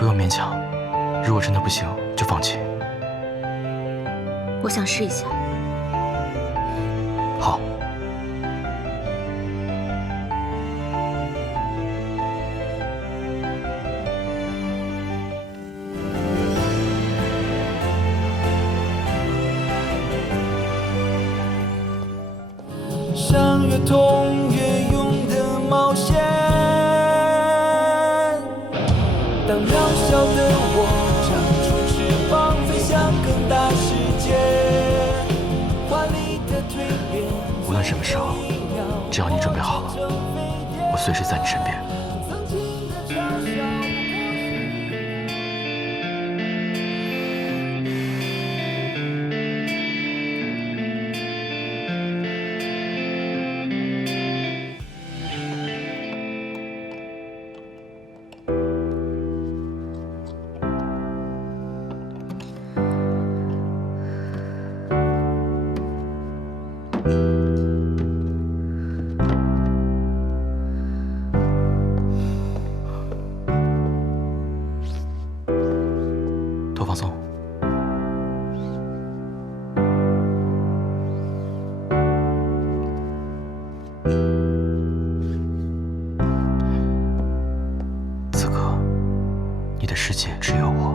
不用勉强，如果真的不行，就放弃。我想试一下。好。越痛越当渺小的我长出翅膀，飞向更大世界。华丽的蜕变。无论什么时候，只要你准备好了，我随时在你身边。你的世界只有我。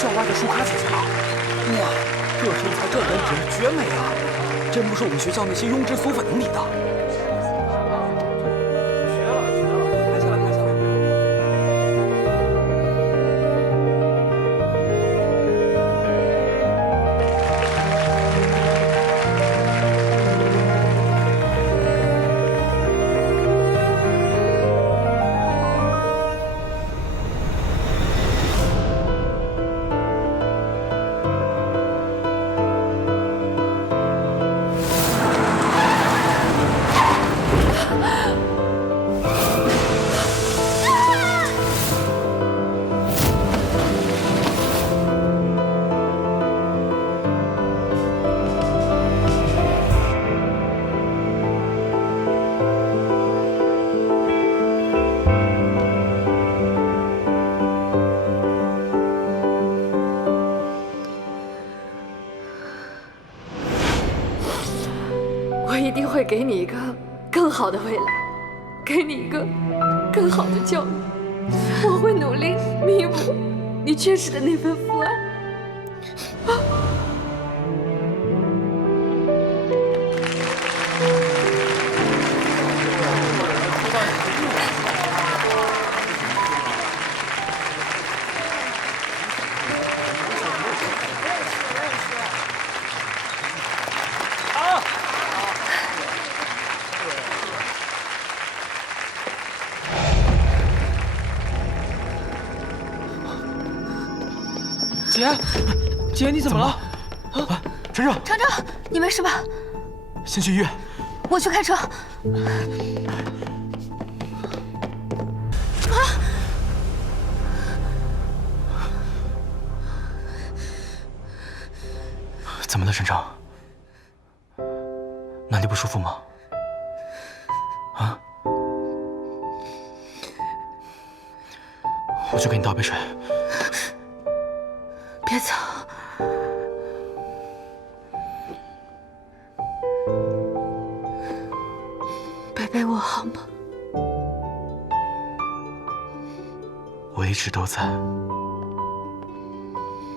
校花的书卡姐姐吗？哇，这身材、这颜值，绝美啊！真不是我们学校那些庸脂俗粉能比的。我一定会给你一个更好的未来，给你一个更好的教育。我会努力弥补你缺失的那份父爱。姐，姐你怎么了？啊，程程，程程，你没事吧？先去医院。我去开车。怎么了，晨晨？哪里不舒服吗？啊？我去给你倒杯水。别走，陪陪我好吗？我一直都在。